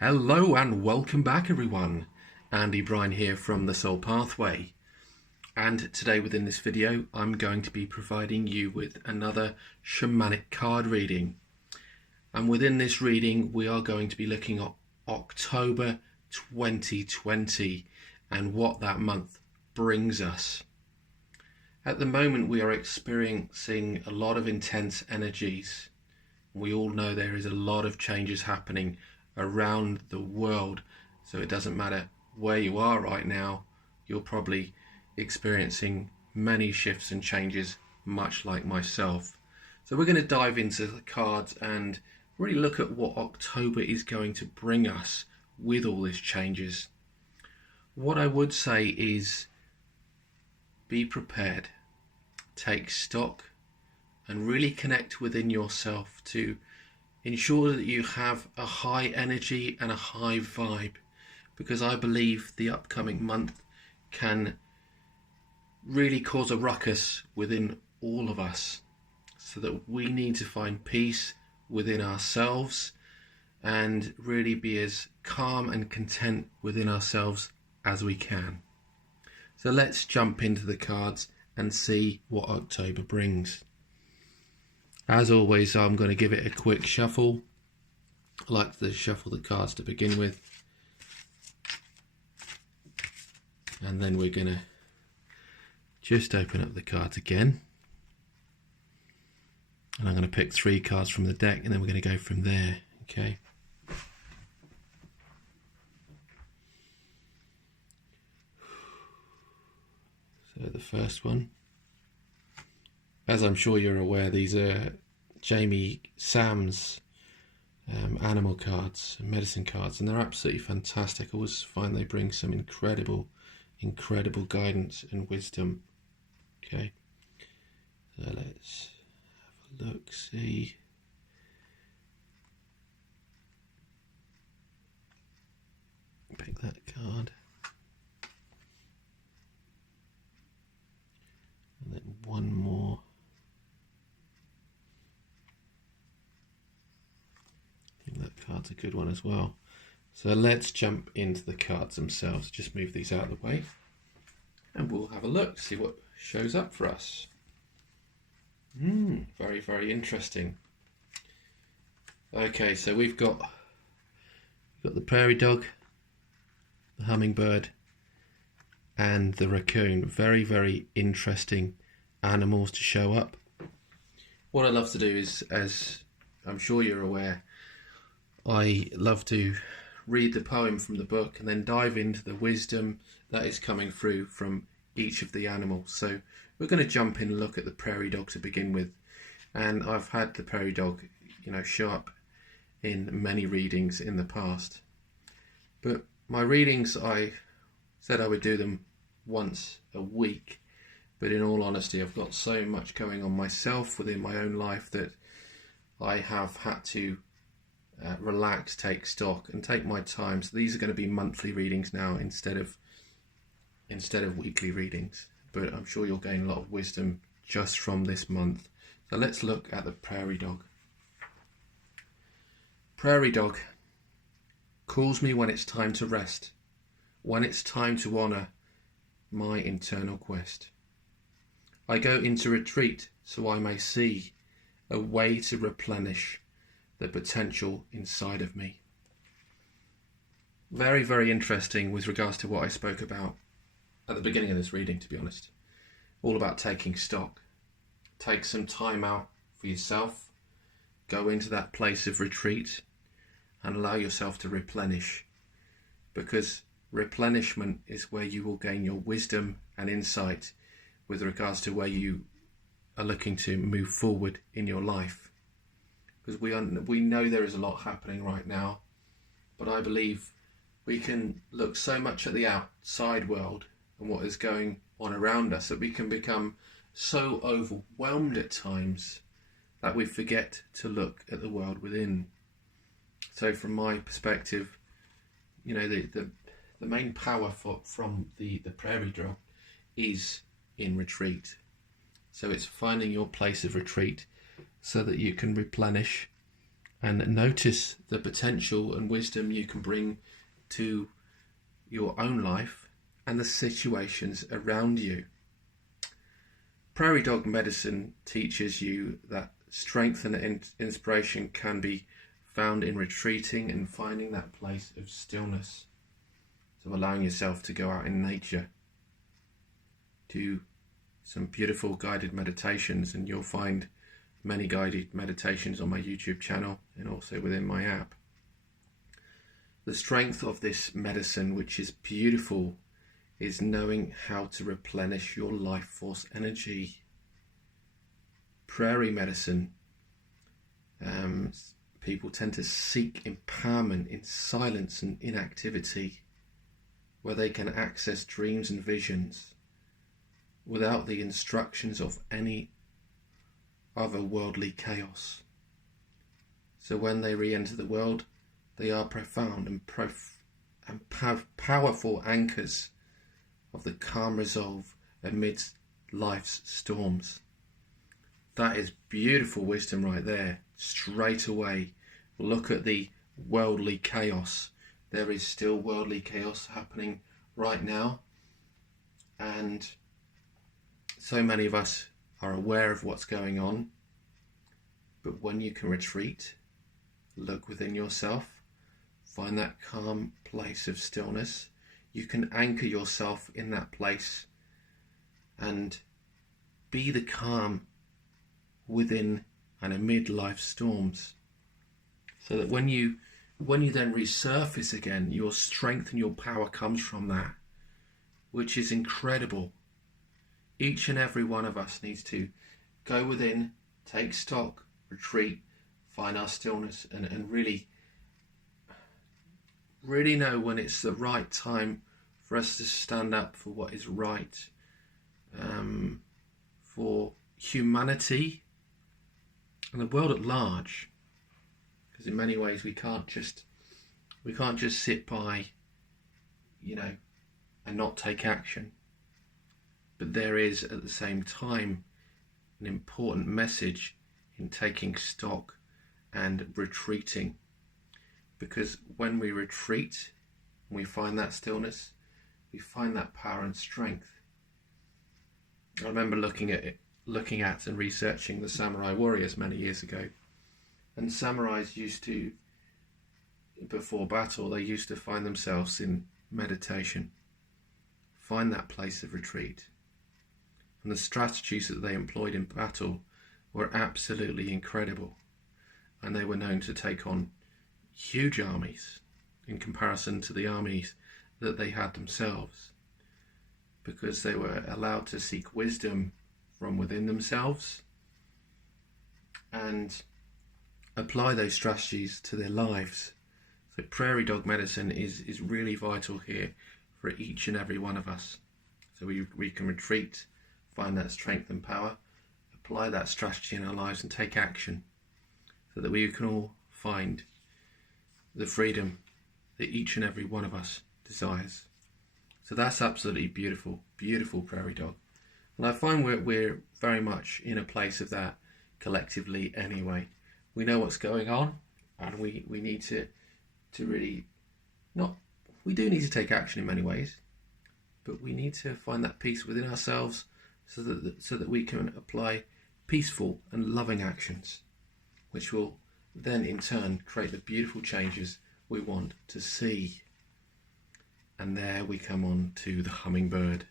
Hello and welcome back everyone. Andy Bryan here from The Soul Pathway, and today within this video I'm going to be providing you with another shamanic card reading, and within this reading we are going to be looking at October 2020 and what that month brings us. At the moment we are experiencing a lot of intense energies. We all know there is a lot of changes happening around the world, so it doesn't matter where you are right now, you're probably experiencing many shifts and changes, much like myself. So we're going to dive into the cards and really look at what October is going to bring us with all these changes. What I would say is be prepared, take stock, and really connect within yourself to ensure that you have a high energy and a high vibe, because I believe the upcoming month can really cause a ruckus within all of us, so that we need to find peace within ourselves and really be as calm and content within ourselves as we can. So let's jump into the cards and see what October brings. As always, I'm going to give it a quick shuffle. I like to shuffle the cards to begin with, and then we're going to just open up the cards again, and I'm going to pick 3 cards from the deck, and then we're going to go from there. Okay. So the first one, as I'm sure you're aware, these are Jamie Sam's animal cards, medicine cards, and they're absolutely fantastic. I always find they bring some incredible guidance and wisdom. Okay, so let's have a look, see. Pick that card. And then one more. I think that card's a good one as well. So let's jump into the cards themselves. Just move these out of the way and we'll have a look, see what shows up for us. Very interesting. Okay, so we've got the Prairie Dog, the Hummingbird, and the Raccoon. Very interesting animals to show up. What I love to do is, as I'm sure you're aware, I love to read the poem from the book and then dive into the wisdom that is coming through from each of the animals. So we're going to jump in and look at the Prairie Dog to begin with. And I've had the Prairie Dog, show up in many readings in the past. But my readings, I said I would do them once a week. But in all honesty, I've got so much going on myself within my own life that I have had to relax, take stock, and take my time. So these are going to be monthly readings now instead of weekly readings. But I'm sure you'll gain a lot of wisdom just from this month. So let's look at the Prairie Dog. Prairie Dog calls me when it's time to rest, when it's time to honour my internal quest. I go into retreat so I may see a way to replenish the potential inside of me. Very interesting with regards to what I spoke about at the beginning of this reading, to be honest. All about taking stock. Take some time out for yourself. Go into that place of retreat and allow yourself to replenish, because replenishment is where you will gain your wisdom and insight with regards to where you are looking to move forward in your life. Because we know there is a lot happening right now, but I believe we can look so much at the outside world and what is going on around us that we can become so overwhelmed at times that we forget to look at the world within. So from my perspective, the main power from the Prairie Dog is in retreat. So it's finding your place of retreat so that you can replenish and notice the potential and wisdom you can bring to your own life and the situations around you. Prairie Dog medicine teaches you that strength and inspiration can be found in retreating and finding that place of stillness. So allowing yourself to go out in nature, do some beautiful guided meditations, and you'll find many guided meditations on my YouTube channel and also within my app. The strength of this medicine, which is beautiful, is knowing how to replenish your life force energy. Prairie medicine, people tend to seek empowerment in silence and inactivity, where they can access dreams and visions without the instructions of any other worldly chaos. So when they re-enter the world, they are profound and powerful anchors of the calm resolve amidst life's storms. That is beautiful wisdom right there. Straight away, look at the worldly chaos. There is still worldly chaos happening right now, and so many of us are aware of what's going on. But when you can retreat, look within yourself, find that calm place of stillness, you can anchor yourself in that place and be the calm within and amid life's storms, so that when you then resurface again, your strength and your power comes from that, which is incredible. Each and every one of us needs to go within, take stock, retreat, find our stillness, and really know when it's the right time for us to stand up for what is right, for humanity and the world at large. Because in many ways we can't just sit by, and not take action. But there is at the same time an important message in taking stock and retreating. Because when we retreat, we find that stillness, we find that power and strength. I remember looking at and researching the samurai warriors many years ago. And samurais used to, before battle, they used to find themselves in meditation, find that place of retreat. And the strategies that they employed in battle were absolutely incredible. And they were known to take on huge armies in comparison to the armies that they had themselves, because they were allowed to seek wisdom from within themselves and apply those strategies to their lives. So Prairie Dog medicine is really vital here for each and every one of us. So we can retreat, find that strength and power, apply that strategy in our lives and take action, so that we can all find the freedom that each and every one of us desires. So that's absolutely beautiful, beautiful Prairie Dog. And I find we're very much in a place of that collectively anyway. We know what's going on, and we need to really we do need to take action in many ways, but we need to find that peace within ourselves so that we can apply peaceful and loving actions, which will then in turn create the beautiful changes we want to see. And there we come on to the hummingbird.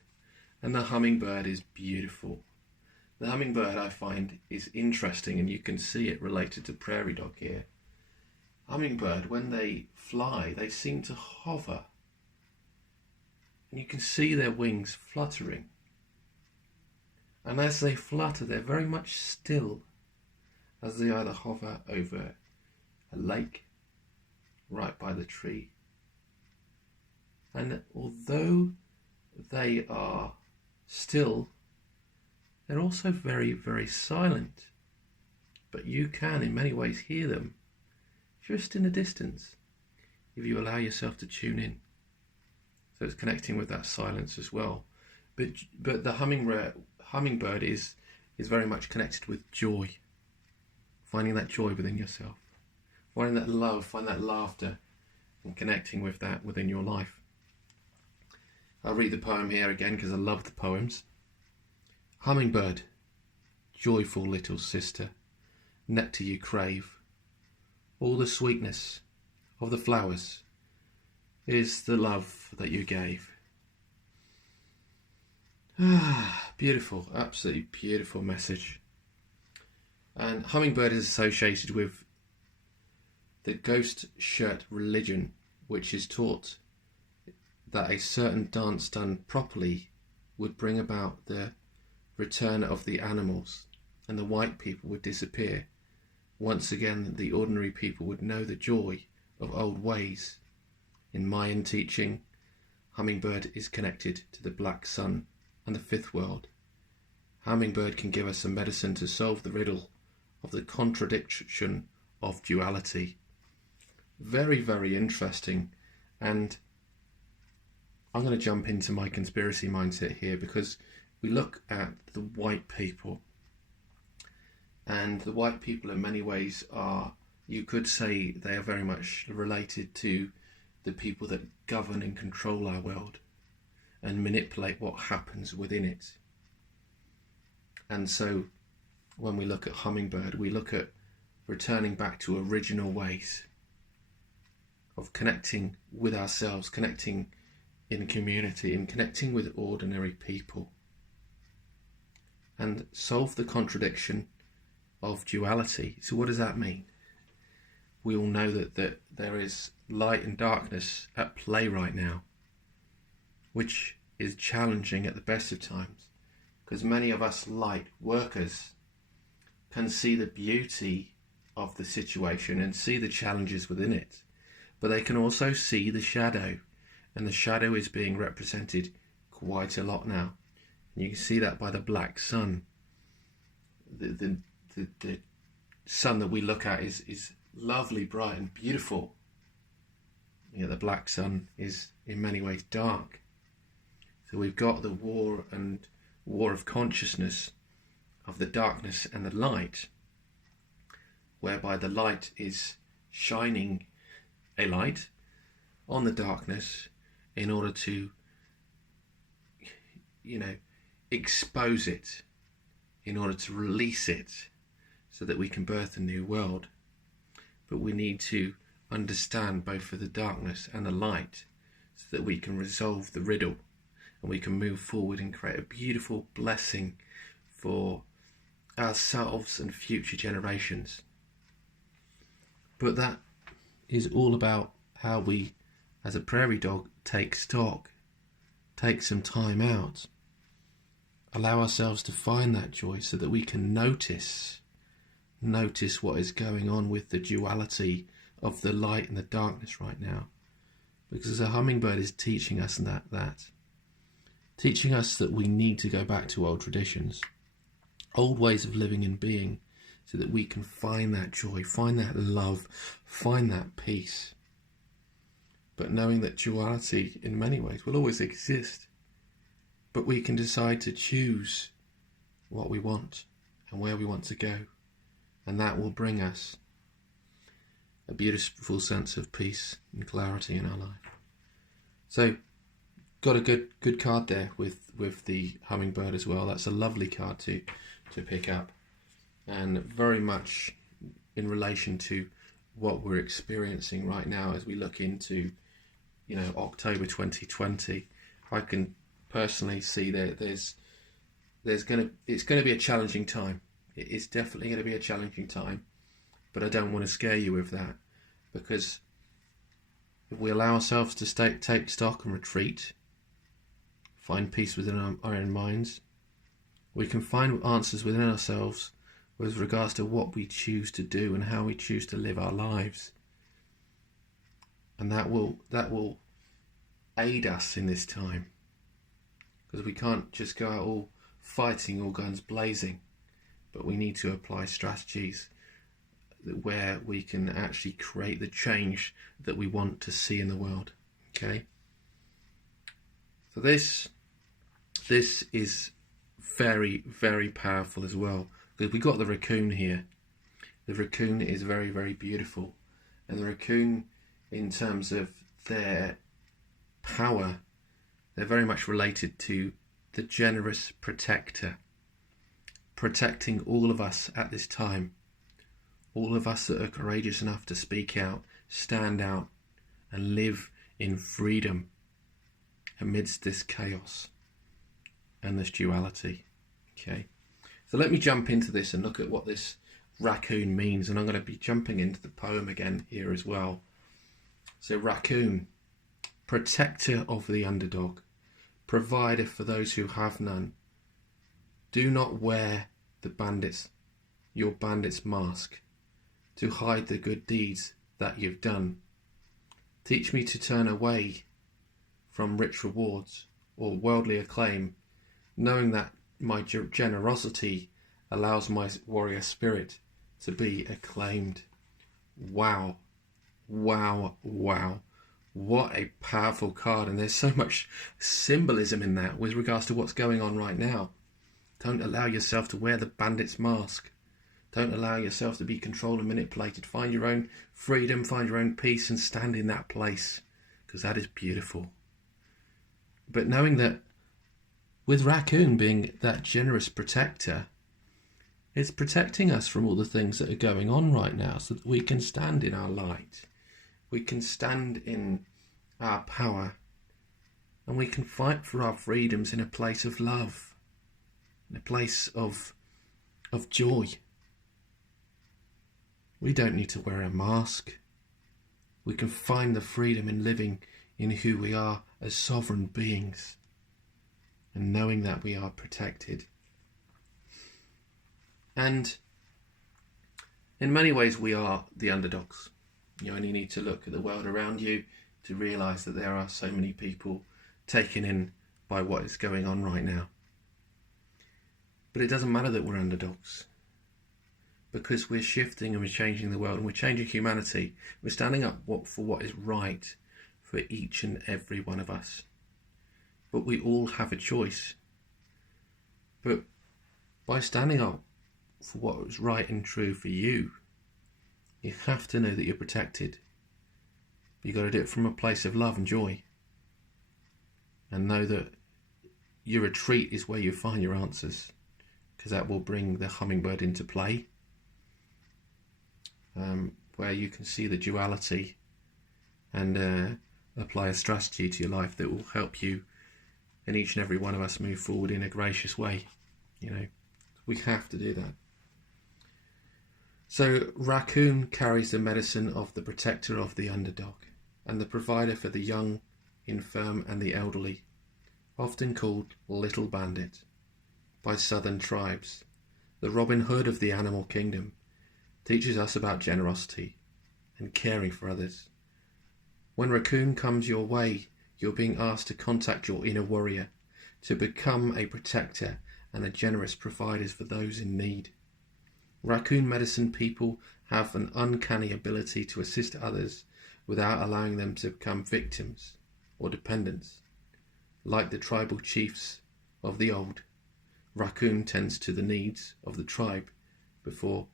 And the hummingbird is beautiful. The hummingbird, I find, is interesting, and you can see it related to Prairie Dog here. Hummingbird, when they fly, they seem to hover. And you can see their wings fluttering. And as they flutter, they're very much still, as they either hover over a lake, right by the tree. And although they are still, they're also very, very silent. But you can, in many ways, hear them just in the distance if you allow yourself to tune in. So it's connecting with that silence as well. But the hummingbird is very much connected with joy. Finding that joy within yourself. finding that love, find that laughter, and connecting with that within your life. I'll read the poem here again because I love the poems. Hummingbird, joyful little sister, nectar you crave. All the sweetness of the flowers is the love that you gave. Beautiful, absolutely beautiful message. And hummingbird is associated with the ghost shirt religion, which is taught that a certain dance done properly would bring about the return of the animals, and the white people would disappear. Once again, the ordinary people would know the joy of old ways. In Mayan teaching, hummingbird is connected to the black sun and the fifth world. Hummingbird can give us a medicine to solve the riddle of the contradiction of duality. Very, very interesting. And I'm going to jump into my conspiracy mindset here, because we look at the white people, and the white people in many ways are, you could say they are very much related to the people that govern and control our world and manipulate what happens within it. And so when we look at hummingbird, we look at returning back to original ways of connecting with ourselves, connecting in community, and connecting with ordinary people, and solve the contradiction of duality. So what does that mean? We all know that there is light and darkness at play right now, which is challenging at the best of times, because many of us light workers can see the beauty of the situation and see the challenges within it, but they can also see the shadow, and the shadow is being represented quite a lot now. And you can see that by the black sun. The sun that we look at is lovely, bright and beautiful. Yet the black sun is in many ways dark. So we've got the war of consciousness of the darkness and the light, whereby the light is shining a light on the darkness in order to, expose it, in order to release it, so that we can birth a new world. But we need to understand both for the darkness and the light, so that we can resolve the riddle and we can move forward and create a beautiful blessing for ourselves and future generations. But that is all about how we, as a prairie dog, take stock, take some time out, allow ourselves to find that joy, so that we can notice what is going on with the duality of the light and the darkness right now. Because a hummingbird is teaching us that teaching us that we need to go back to old traditions, old ways of living and being, so that we can find that joy, find that love, find that peace. But knowing that duality in many ways will always exist, but we can decide to choose what we want and where we want to go, and that will bring us a beautiful sense of peace and clarity in our life. So, got a good card there with the hummingbird as well. That's a lovely card to pick up, and very much in relation to what we're experiencing right now as we look into October 2020. I can personally see that it's going to be a challenging time. It is definitely going to be a challenging time, but I don't want to scare you with that, because if we allow ourselves to take stock and retreat, find peace within our own minds, we can find answers within ourselves with regards to what we choose to do and how we choose to live our lives. And that will aid us in this time, because we can't just go out all fighting, all guns blazing, but we need to apply strategies where we can actually create the change that we want to see in the world. Okay, so this is very, very powerful as well, because we got the raccoon here. The raccoon is very, very beautiful, And the Raccoon, in terms of their power, they're very much related to the generous protector, protecting all of us at this time, all of us that are courageous enough to speak out, stand out, and live in freedom amidst this chaos and this duality. Okay, so let me jump into this and look at what this raccoon means, and I'm going to be jumping into the poem again here as well. So Raccoon, protector of the underdog, provider for those who have none. Do not wear your bandit's mask to hide the good deeds that you've done. Teach me to turn away from rich rewards or worldly acclaim, knowing that my generosity allows my warrior spirit to be acclaimed. Wow, wow, wow. What a powerful card, and there's so much symbolism in that with regards to what's going on right now. Don't allow yourself to wear the bandit's mask. Don't allow yourself to be controlled and manipulated. Find your own freedom, find your own peace, and stand in that place, because that is beautiful. But knowing that with Raccoon being that generous protector, it's protecting us from all the things that are going on right now, so that we can stand in our light. We can stand in our power, and we can fight for our freedoms in a place of love, in a place of joy. We don't need to wear a mask. We can find the freedom in living in who we are as sovereign beings, and knowing that we are protected. And in many ways we are the underdogs. You only need to look at the world around you to realise that there are so many people taken in by what is going on right now. But it doesn't matter that we're underdogs, because we're shifting and we're changing the world and we're changing humanity. We're standing up for what is right for each and every one of us. But we all have a choice. But by standing up for what is right and true for you, you have to know that you're protected. You've got to do it from a place of love and joy. And know that your retreat is where you find your answers, because that will bring the hummingbird into play, where you can see the duality and apply a strategy to your life that will help you and each and every one of us move forward in a gracious way. You know, we have to do that. So Raccoon carries the medicine of the protector of the underdog and the provider for the young, infirm and the elderly, often called Little Bandit by southern tribes. The Robin Hood of the animal kingdom teaches us about generosity and caring for others. When Raccoon comes your way, you're being asked to contact your inner warrior, to become a protector and a generous provider for those in need. Raccoon medicine people have an uncanny ability to assist others without allowing them to become victims or dependents. Like the tribal chiefs of the old, Raccoon tends to the needs of the tribe before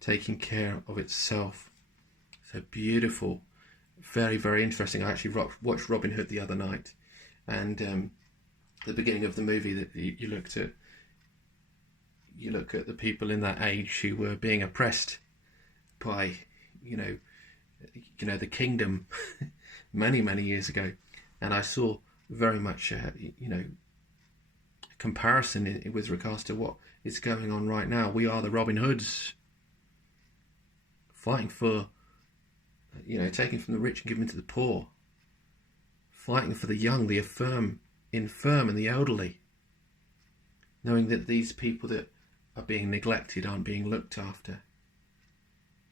taking care of itself. So beautiful. Very, very interesting. I actually watched Robin Hood the other night, and the beginning of the movie that you look at the people in that age who were being oppressed by, the kingdom many, many years ago, and I saw very much, a comparison with regards to what is going on right now. We are the Robin Hoods, fighting for, taking from the rich and giving to the poor, fighting for the young, the infirm and the elderly, knowing that these people that are being neglected aren't being looked after.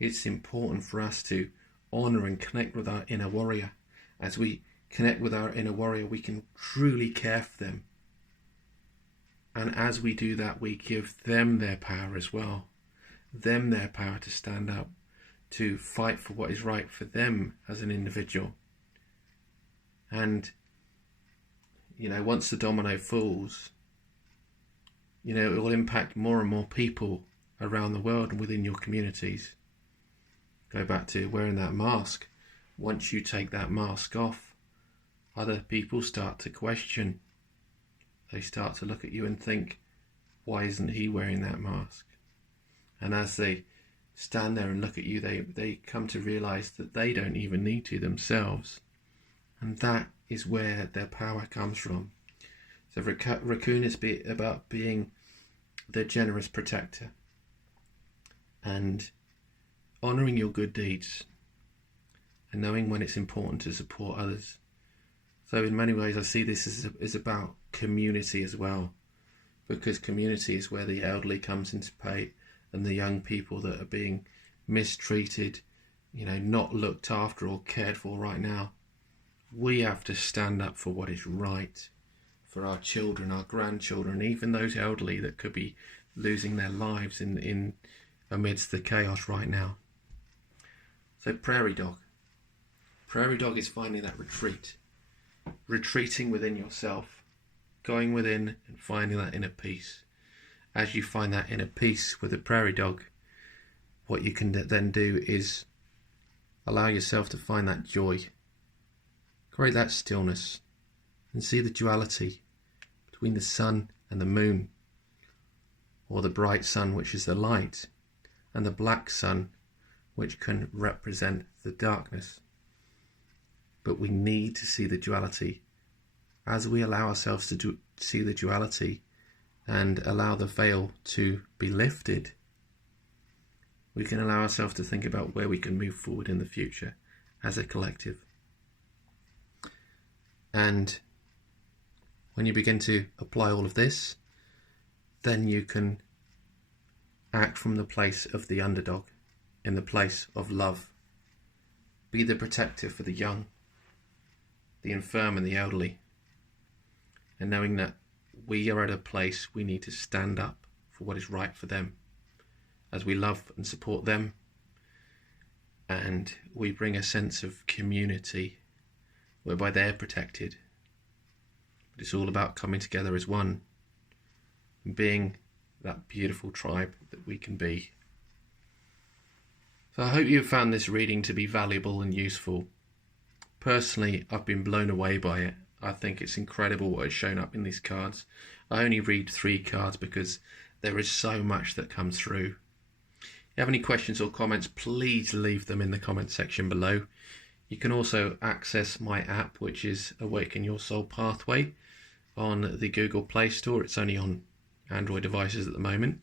It's important for us to honour and connect with our inner warrior. As we connect with our inner warrior, we can truly care for them. And as we do that, we give them their power as well. Them their power to stand up, to fight for what is right for them as an individual. And, once the domino falls, it will impact more and more people around the world and within your communities. Go back to wearing that mask. Once you take that mask off, other people start to question. They start to look at you and think, why isn't he wearing that mask? And as they stand there and look at you, they come to realize that they don't even need to themselves. And that is where their power comes from. So Raccoon is about being the generous protector and honouring your good deeds and knowing when it's important to support others. So in many ways I see this as about community as well, because community is where the elderly comes into play and the young people that are being mistreated, not looked after or cared for right now. We have to stand up for what is right for our children, our grandchildren, even those elderly that could be losing their lives in amidst the chaos right now. So Prairie Dog. Prairie Dog is finding that retreat, retreating within yourself, going within and finding that inner peace. As you find that inner peace with the Prairie Dog, what you can then do is allow yourself to find that joy, create that stillness, and see the duality between the sun and the moon, or the bright sun, which is the light, and the black sun, which can represent the darkness. But we need to see the duality. As we allow ourselves to see the duality and allow the veil to be lifted, we can allow ourselves to think about where we can move forward in the future as a collective. And when you begin to apply all of this, then you can act from the place of the underdog, in the place of love. Be the protector for the young, the infirm and the elderly, and knowing that we are at a place we need to stand up for what is right for them as we love and support them, and we bring a sense of community whereby they're protected. But it's all about coming together as one and being that beautiful tribe that we can be. So I hope you have found this reading to be valuable and useful. Personally, I've been blown away by it. I think it's incredible what has shown up in these cards. I only read 3 cards because there is so much that comes through. If you have any questions or comments, please leave them in the comment section below. You can also access my app, which is Awaken Your Soul Pathway, on the Google Play Store. It's only on Android devices at the moment,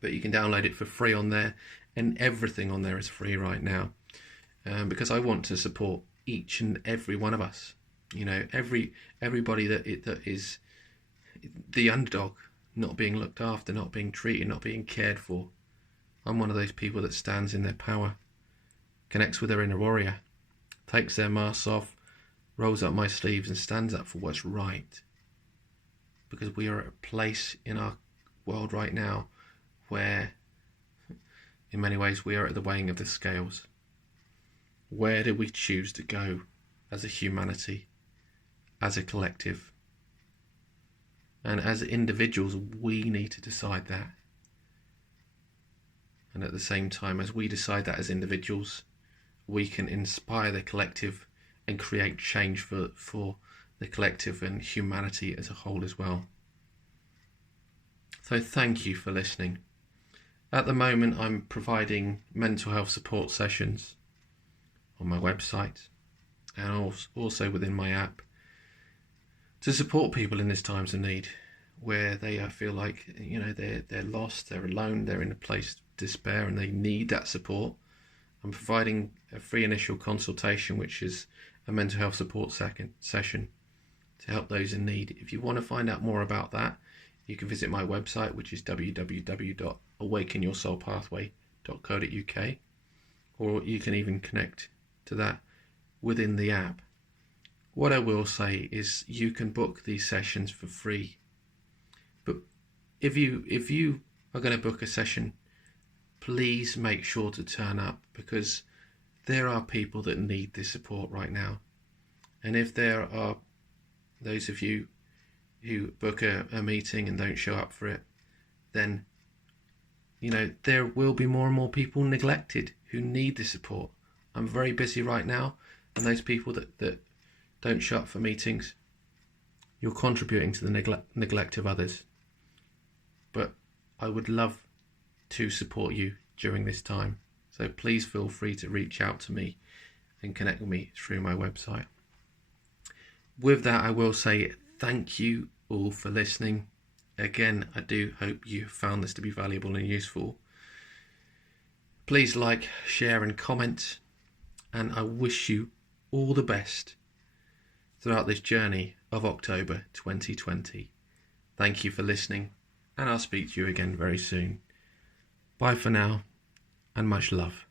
but you can download it for free on there, and everything on there is free right now, because I want to support each and every one of us. Everybody that is the underdog, not being looked after, not being treated, not being cared for. I'm one of those people that stands in their power, connects with their inner warrior, takes their masks off, rolls up my sleeves and stands up for what's right. Because we are at a place in our world right now where, in many ways, we are at the weighing of the scales. Where do we choose to go as a humanity, as a collective? And as individuals, we need to decide that. And at the same time, as we decide that as individuals, we can inspire the collective and create change for the collective and humanity as a whole as well. So thank you for listening. At the moment, I'm providing mental health support sessions on my website and also within my app to support people in these times of need, where they feel like they're lost, they're alone, they're in a place of despair, and they need that support. I'm providing a free initial consultation, which is a mental health support session to help those in need. If you want to find out more about that, you can visit my website, which is www.awakenyoursoulpathway.co.uk, or you can even connect to that within the app. What I will say is you can book these sessions for free, but if you are going to book a session, please make sure to turn up, because there are people that need this support right now. And if there are those of you who book a meeting and don't show up for it, then there will be more and more people neglected who need the support. I'm very busy right now, and those people that don't show up for meetings, you're contributing to the neglect of others. But I would love to support you during this time. So please feel free to reach out to me and connect with me through my website. With that, I will say thank you all for listening. Again, I do hope you found this to be valuable and useful. Please like, share and comment, and I wish you all the best throughout this journey of October 2020. Thank you for listening, and I'll speak to you again very soon. Bye for now, and much love.